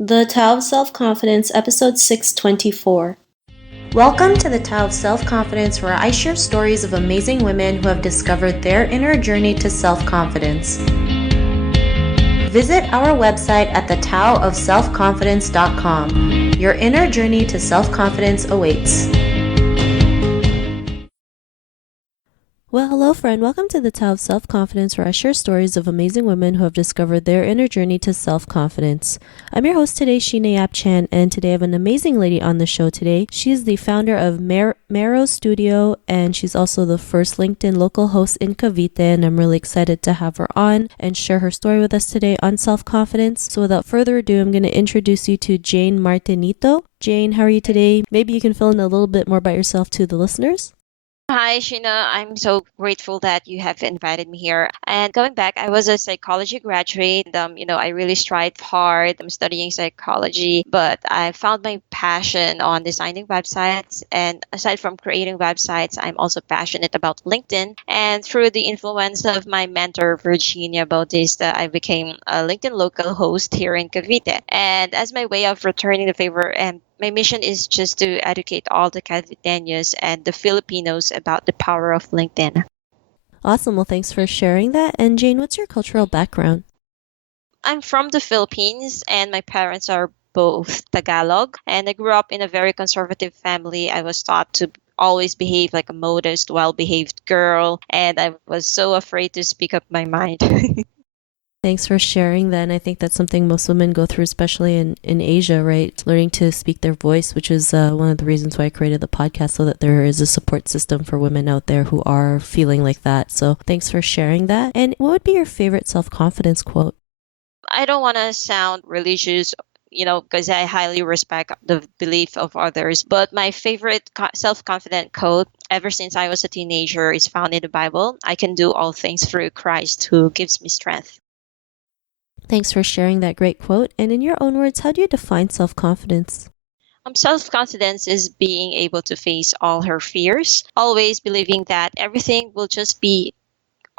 The Tao of Self-Confidence, Episode 624. Welcome to the Tao of Self-Confidence, where I share stories of amazing women who have discovered their inner journey to self-confidence. Visit our website at thetaoofselfconfidence.com. Your inner journey to self-confidence awaits. Well, hello friend. Welcome to the Tao of Self-Confidence, where I share stories of amazing women who have discovered their inner journey to self-confidence. I'm your host today, Sheena Yap Chan, and today I have an amazing lady on the show today. She is the founder of Mero Studio, and she's also the first LinkedIn local host in Cavite, and I'm really excited to have her on and share her story with us today on self-confidence. So without further ado, I'm going to introduce you to Jane Martinito. Jane, how are you today? Maybe you can fill in a little bit more about yourself to the listeners. Hi, Sheena. I'm so grateful that you have invited me here. And going back, I was a psychology graduate. I really strived hard. I'm studying psychology, but I found my passion on designing websites. And aside from creating websites, I'm also passionate about LinkedIn. And through the influence of my mentor, Virginia Bautista, I became a LinkedIn local host here in Cavite. And as my way of returning the favor and my mission is just to educate all the Caviteños and the Filipinos about the power of LinkedIn. Awesome. Well, thanks for sharing that. And Jane, what's your cultural background? I'm from the Philippines and my parents are both Tagalog. And I grew up in a very conservative family. I was taught to always behave like a modest, well-behaved girl. And I was so afraid to speak up my mind. Thanks for sharing that. And I think that's something most women go through, especially in Asia, right? Learning to speak their voice, which is one of the reasons why I created the podcast, so that there is a support system for women out there who are feeling like that. So thanks for sharing that. And what would be your favorite self-confidence quote? I don't want to sound religious, because I highly respect the belief of others. But my favorite self-confident quote ever since I was a teenager is found in the Bible. I can do all things through Christ who gives me strength. Thanks for sharing that great quote. And in your own words, how do you define self-confidence? Self-confidence is being able to face all her fears, always believing that everything will just be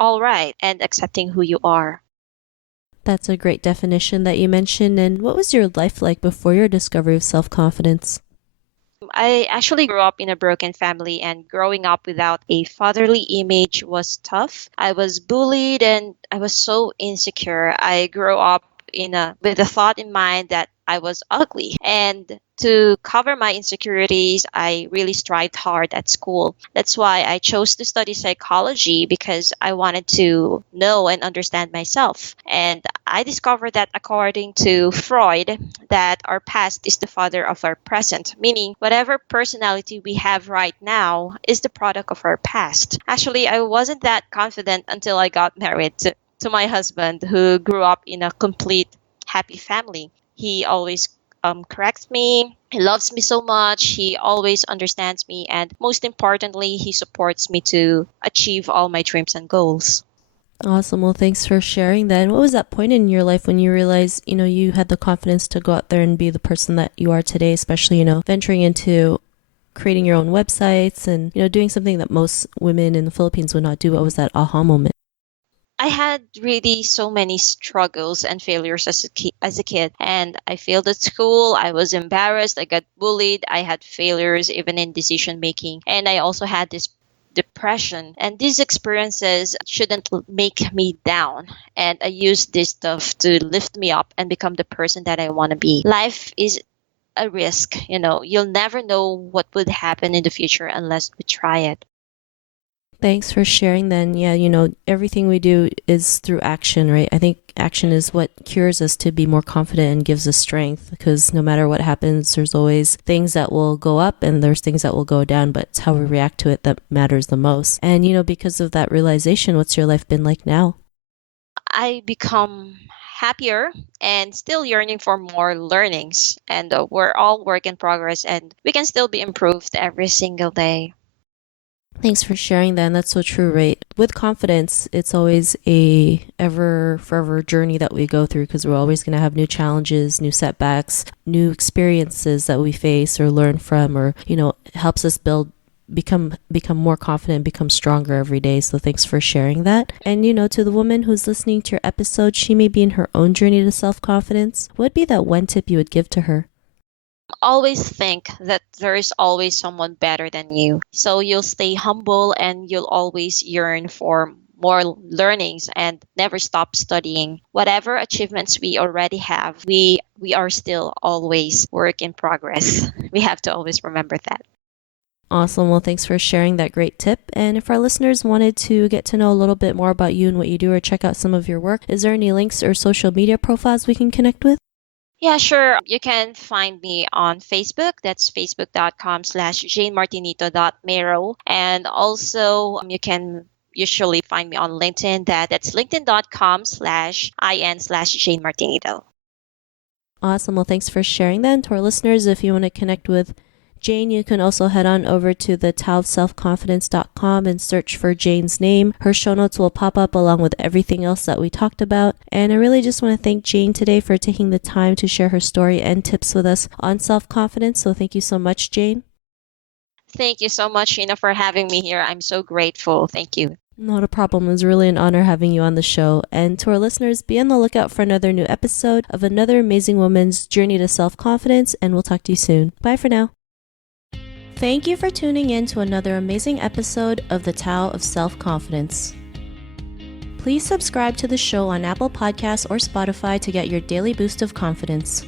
all right, and accepting who you are. That's a great definition that you mentioned. And what was your life like before your discovery of self-confidence? I actually grew up in a broken family, and growing up without a fatherly image was tough. I was bullied and I was so insecure. I grew up with the thought in mind that I was ugly. And to cover my insecurities, I really strived hard at school. That's why I chose to study psychology, because I wanted to know and understand myself. And I discovered that according to Freud, that our past is the father of our present, meaning whatever personality we have right now is the product of our past. Actually, I wasn't that confident until I got married to my husband, who grew up in a complete happy family. He always corrects me. He loves me so much. He always understands me. And most importantly, he supports me to achieve all my dreams and goals. Awesome. Well, thanks for sharing that. And what was that point in your life when you realized, you had the confidence to go out there and be the person that you are today, especially, venturing into creating your own websites and, doing something that most women in the Philippines would not do? What was that aha moment? I had really so many struggles and failures as a kid, and I failed at school. I was embarrassed. I got bullied. I had failures even in decision making, and I also had this depression. And these experiences shouldn't make me down, and I used this stuff to lift me up and become the person that I want to be. Life is a risk. You'll never know what would happen in the future unless we try it. Thanks for sharing then. Yeah, everything we do is through action, right? I think action is what cures us to be more confident and gives us strength, because no matter what happens, there's always things that will go up and there's things that will go down, but it's how we react to it that matters the most. And, because of that realization, what's your life been like now? I become happier and still yearning for more learnings. And we're all work in progress, and we can still be improved every single day. Thanks for sharing that. And that's so true, right? With confidence, it's always a forever journey that we go through, because we're always going to have new challenges, new setbacks, new experiences that we face or learn from, or, helps us build become more confident, become stronger every day. So thanks for sharing that. And to the woman who's listening to your episode, she may be in her own journey to self-confidence. What would be that one tip you would give to her? Always think that there is always someone better than you. So you'll stay humble and you'll always yearn for more learnings and never stop studying. Whatever achievements we already have, we are still always work in progress. We have to always remember that. Awesome. Well, thanks for sharing that great tip. And if our listeners wanted to get to know a little bit more about you and what you do or check out some of your work, is there any links or social media profiles we can connect with? Yeah, sure. You can find me on Facebook. That's facebook.com/janemartinito.mero. And also you can usually find me on LinkedIn. That's linkedin.com/in/Jane Martinito. Awesome. Well, thanks for sharing that. And to our listeners, if you want to connect with Jane, you can also head on over to the taoofselfconfidence.com and search for Jane's name. Her show notes will pop up along with everything else that we talked about. And I really just want to thank Jane today for taking the time to share her story and tips with us on self-confidence. So thank you so much, Jane. Thank you so much, Sheena, for having me here. I'm so grateful. Thank you. Not a problem. It was really an honor having you on the show. And to our listeners, be on the lookout for another new episode of another amazing woman's journey to self-confidence. And we'll talk to you soon. Bye for now. Thank you for tuning in to another amazing episode of the Tao of Self-Confidence. Please subscribe to the show on Apple Podcasts or Spotify to get your daily boost of confidence.